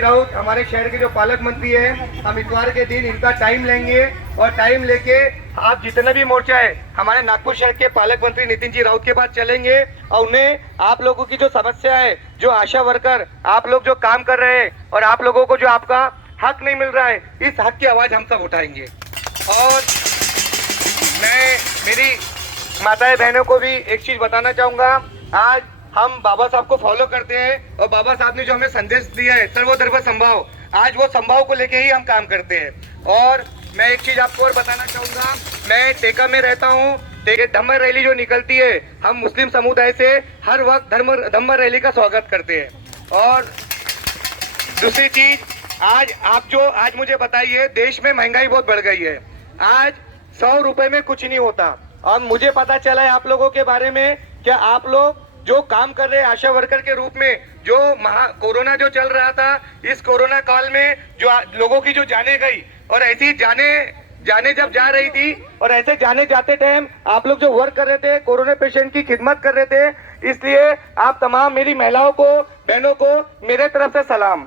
राउत हमारे शहर के जो पालक मंत्री है, हम इतवार के दिन इनका टाइम लेंगे और टाइम लेके आप जितना भी मोर्चा है हमारे नागपुर शहर के पालक मंत्री नितिन जी राउत के पास चलेंगे और उन्हें आप लोगों की जो समस्या है, जो आशा वर्कर आप लोग जो काम कर रहे हैं और आप लोगों को जो आपका हक नहीं मिल रहा है, इस हक की आवाज हम सब उठाएंगे। और मैं मेरी माताएं बहनों को भी एक चीज बताना चाहूंगा, आज हम बाबा साहब को फॉलो करते हैं और बाबा साहब ने जो हमें संदेश दिया है सर्वधर्म संभाव, आज वो संभाव को लेके ही हम काम करते हैं। और मैं एक चीज आपको और बताना चाहूंगा, मैं टेका में रहता हूँ, धम्म रैली जो निकलती है हम मुस्लिम समुदाय से हर वक्त धम्म रैली का स्वागत करते हैं। और दूसरी चीज, आज मुझे बताइए, देश में महंगाई बहुत बढ़ गई है, आज 100 रुपए में कुछ नहीं होता। और मुझे पता चला है आप लोगों के बारे में, क्या आप लोग जो काम कर रहे हैं आशा वर्कर के रूप में, जो कोरोना जो चल रहा था, इस कोरोना काल में जो लोगों की जो जाने गई और ऐसी जाने जब जा रही थी और ऐसे जाने जाते टाइम आप लोग जो वर्क कर रहे थे, कोरोना पेशेंट की खिदमत कर रहे थे, इसलिए आप तमाम मेरी महिलाओं को, बहनों को मेरे तरफ से सलाम।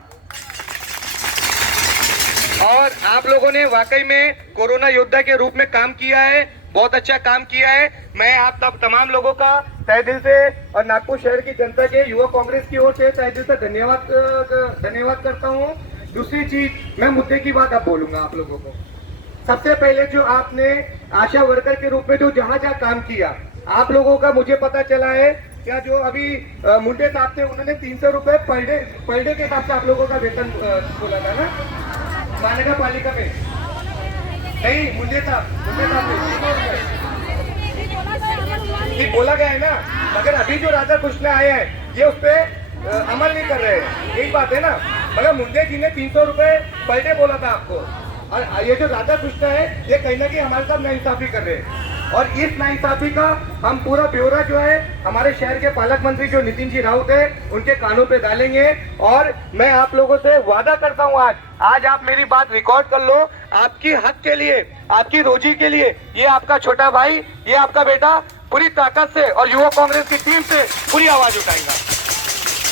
और आप लोगों ने वाकई में कोरोना योद्धा के रूप में काम किया है, बहुत अच्छा काम किया है। मैं आप तमाम लोगों का तहे दिल से और नागपुर शहर की जनता के युवा कांग्रेस की ओर से तहे दिल से धन्यवाद करता हूं। दूसरी चीज, मैं मुद्दे की बात अब बोलूंगा आप लोगों को। सबसे पहले जो आपने आशा वर्कर के रूप में जो जहां काम किया, आप लोगों का मुझे पता चला है, क्या जो अभी मुंडे साहब थे उन्होंने 300 रुपए पर डे के हिसाब से आप लोगों का वेतन बोला था ना महानगर पालिका में? नहीं, मुंडे साहब ये बोला गया है ना, मगर अभी जो राधा कृष्ण आए हैं ये उस पर अमल नहीं कर रहे हैं, यही बात है ना। मगर मुंडे जी ने 300 रुपए पर डे बोला था आपको, और ये जो राधा कृष्ण है ये कहीं ना कहीं हमारे साथ नाइंसाफी कर रहे हैं। और इस नाइंसाफी का हम पूरा ब्यौरा जो है हमारे शहर के पालक मंत्री जो नितिन जी राउत है उनके कानों पे डालेंगे। और मैं आप लोगों से वादा करता हूँ, आज आप मेरी बात रिकॉर्ड कर लो, आपकी हक के लिए, आपकी रोजी के लिए ये आपका छोटा भाई, ये आपका बेटा पूरी ताकत से और युवा कांग्रेस की टीम से पूरी आवाज उठाएगा।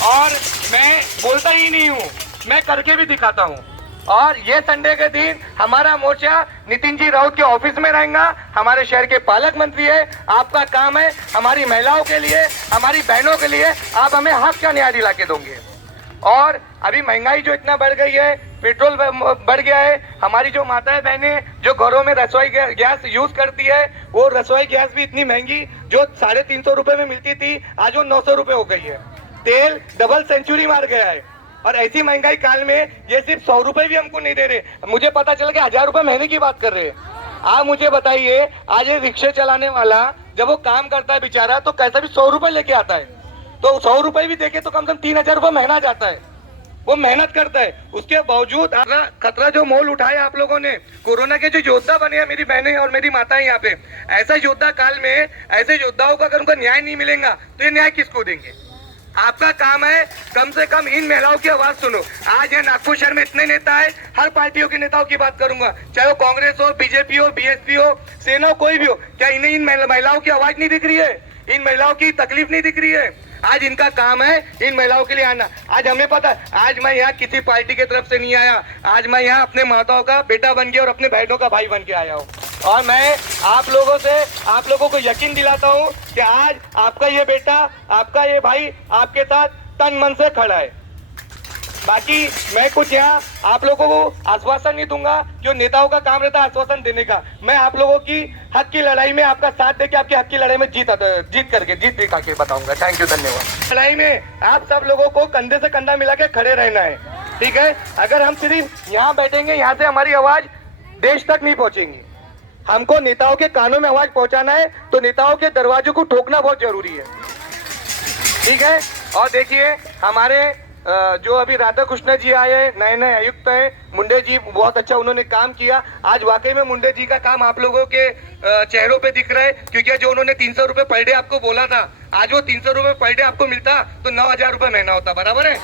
और मैं बोलता ही नहीं हूँ, मैं करके भी दिखाता हूँ। और ये संडे के दिन हमारा मोर्चा नितिन जी राउत के ऑफिस में रहेगा, हमारे शहर के पालक मंत्री है, आपका काम है हमारी महिलाओं के लिए, हमारी बहनों के लिए आप हमें हक का न्याय दिला के दोगे। और अभी महंगाई जो इतना बढ़ गई है, पेट्रोल बढ़ गया है, हमारी जो माताएं बहनें जो घरों में रसोई गैस यूज करती है, वो रसोई गैस भी इतनी महंगी जो 350 रुपए में मिलती थी, आज वो 900 रुपए हो गई है। तेल डबल सेंचुरी मार गया है। और ऐसी महंगाई काल में ये सिर्फ 100 रुपए भी हमको नहीं दे रहे, मुझे पता चला कि 1000 रुपए महीने की बात कर रहे हैं। आप मुझे बताइए, आज ये रिक्शे चलाने वाला जब वो काम करता है बेचारा, तो कैसा भी 100 रुपए लेके आता है, तो 100 रुपए भी देके तो कम से कम 3000 रुपए महीना जाता है। वो मेहनत करता है, उसके बावजूद खतरा जो मोल उठाया आप लोगों ने, कोरोना के जो योद्धा बने हैं मेरी बहनें और मेरी माताएं यहाँ पे, ऐसा योद्धा काल में ऐसे योद्धाओं का अगर उनको न्याय नहीं मिलेगा तो ये न्याय किसको देंगे? आपका काम है कम से कम इन महिलाओं की आवाज सुनो। आज यहाँ नागपुर शहर में इतने नेता है, हर पार्टियों के नेताओं की बात करूंगा, चाहे वो कांग्रेस हो, बीजेपी हो, बीएसपी हो, सेना हो, कोई भी हो, क्या इन्हें इन महिलाओं की आवाज नहीं दिख रही है? इन महिलाओं की तकलीफ नहीं दिख रही है? आज इनका काम है इन महिलाओं के लिए आना। आज हमें पता है, आज मैं यहाँ किसी पार्टी की तरफ से नहीं आया, आज मैं यहाँ अपने माताओं का बेटा बन गया और अपने बहनों का भाई बन के आया हूँ। और मैं आप लोगों को यकीन दिलाता हूँ कि आज आपका ये बेटा, आपका ये भाई आपके साथ तन मन से खड़ा है। बाकी मैं कुछ यहाँ आप लोगों को आश्वासन नहीं दूंगा, जो नेताओं का काम रहता है आश्वासन देने का। मैं आप लोगों की हक की लड़ाई में आपका साथ देके आपकी हक की लड़ाई में जीत दिखा के बताऊंगा। थैंक यू, धन्यवाद। लड़ाई में आप सब लोगों को कंधे से कंधा मिला के खड़े रहना है, ठीक है? अगर हम सिर्फ यहाँ बैठेंगे, यहाँ से हमारी आवाज देश तक नहीं पहुंचेंगी। हमको नेताओं के कानों में आवाज पहुंचाना है तो नेताओं के दरवाजों को ठोकना बहुत जरूरी है, ठीक है? और देखिए, हमारे जो अभी राधा कृष्ण जी आए हैं, नए आयुक्त है, मुंडे जी बहुत अच्छा उन्होंने काम किया। आज वाकई में मुंडे जी का काम आप लोगों के चेहरों पे दिख रहा है, क्योंकि जो उन्होंने 300 रुपए पर डे आपको बोला था, आज वो 300 रुपए पर डे आपको मिलता तो 9000 रुपए महीना होता, बराबर है?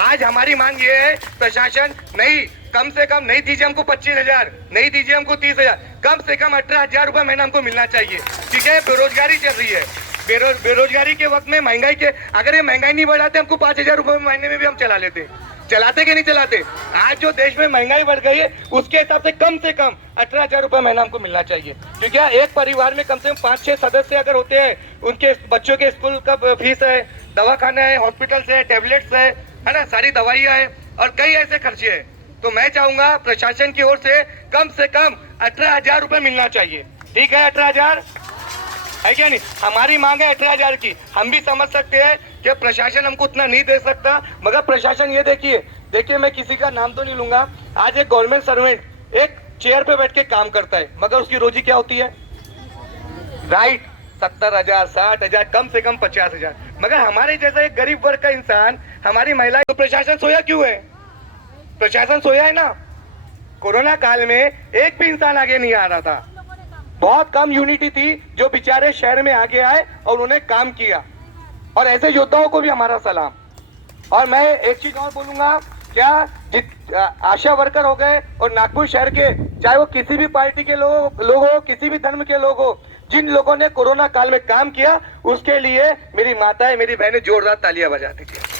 आज हमारी मांग ये है, प्रशासन नहीं, कम से कम नहीं दीजिए हमको 25,000, नहीं दीजिए हमको 30,000, कम से कम 18,000 रुपए महीना हमको मिलना चाहिए, ठीक है? बेरोजगारी चल रही है, बेरोजगारी के वक्त में महंगाई के, अगर ये महंगाई नहीं बढ़ाते हमको 5,000 रुपए महीने में भी हम चला लेते। चलाते कि नहीं चलाते? आज जो देश में महंगाई बढ़ गई है उसके हिसाब से कम 18,000 रुपए महीना हमको मिलना चाहिए। क्योंकि एक परिवार में कम से कम 5-6 सदस्य अगर होते हैं, उनके बच्चों के स्कूल का फीस है, दवाखाना है, हॉस्पिटल है, टेबलेट्स है ना, सारी दवाइयाँ है और कई ऐसे खर्चे हैं। तो मैं चाहूंगा प्रशासन की ओर से कम 18,000 रुपए मिलना चाहिए। ठीक है, 18,000 है क्या नहीं? हमारी मांग है 18,000 की। हम भी समझ सकते हैं कि प्रशासन हमको उतना नहीं दे सकता, मगर प्रशासन ये देखिए मैं किसी का नाम तो नहीं लूंगा, आज एक गवर्नमेंट सर्वेंट एक चेयर पे बैठ के काम करता है, मगर उसकी रोजी क्या होती है? राइट, 70,000, 60,000, कम से कम 50,000। मगर हमारे जैसा एक गरीब वर्ग का इंसान, हमारी महिला, तो प्रशासन सोया क्यों है? प्रशासन सोया है ना। कोरोना काल में एक भी इंसान आगे नहीं आ रहा था, बहुत कम यूनिटी थी जो बेचारे शहर में आगे आए और उन्होंने काम किया, और ऐसे योद्धाओं को भी हमारा सलाम। और मैं एक चीज और बोलूंगा, क्या आशा वर्कर हो गए और नागपुर शहर के, चाहे वो किसी भी पार्टी के लोग हो, किसी भी धर्म के लोग हो, जिन लोगों ने कोरोना काल में काम किया, उसके लिए मेरी माताएं, मेरी बहनें जोरदार तालियां बजा दीजिए।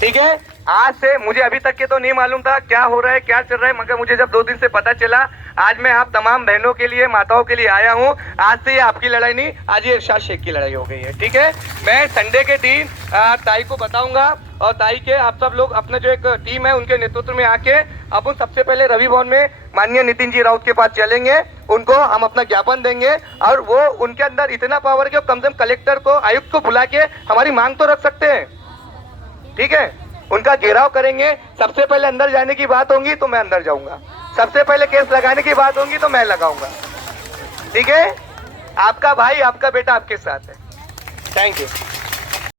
ठीक है, आज से मुझे अभी तक के तो नहीं मालूम था क्या हो रहा है, क्या चल रहा है, मगर मुझे जब 2 दिन से पता चला, आज मैं आप तमाम बहनों के लिए, माताओं के लिए आया हूँ। आज से ये आपकी लड़ाई नहीं, आज ये इरशाद शेख की लड़ाई हो गई है। ठीक है, मैं संडे के दिन ताई को बताऊंगा, और ताई के आप सब लोग अपना जो एक टीम है उनके नेतृत्व में आके अपन सबसे पहले रवि भवन में माननीय नितिन जी राउत के पास चलेंगे, उनको हम अपना ज्ञापन देंगे, और वो उनके अंदर इतना पावर है कि कम से कम कलेक्टर को, आयुक्त को बुला के हमारी मांग तो रख सकते हैं। ठीक है, उनका घेराव करेंगे। सबसे पहले अंदर जाने की बात होगी तो मैं अंदर जाऊंगा, सबसे पहले केस लगाने की बात होगी तो मैं लगाऊंगा। ठीक है, आपका भाई, आपका बेटा आपके साथ है। Thank you.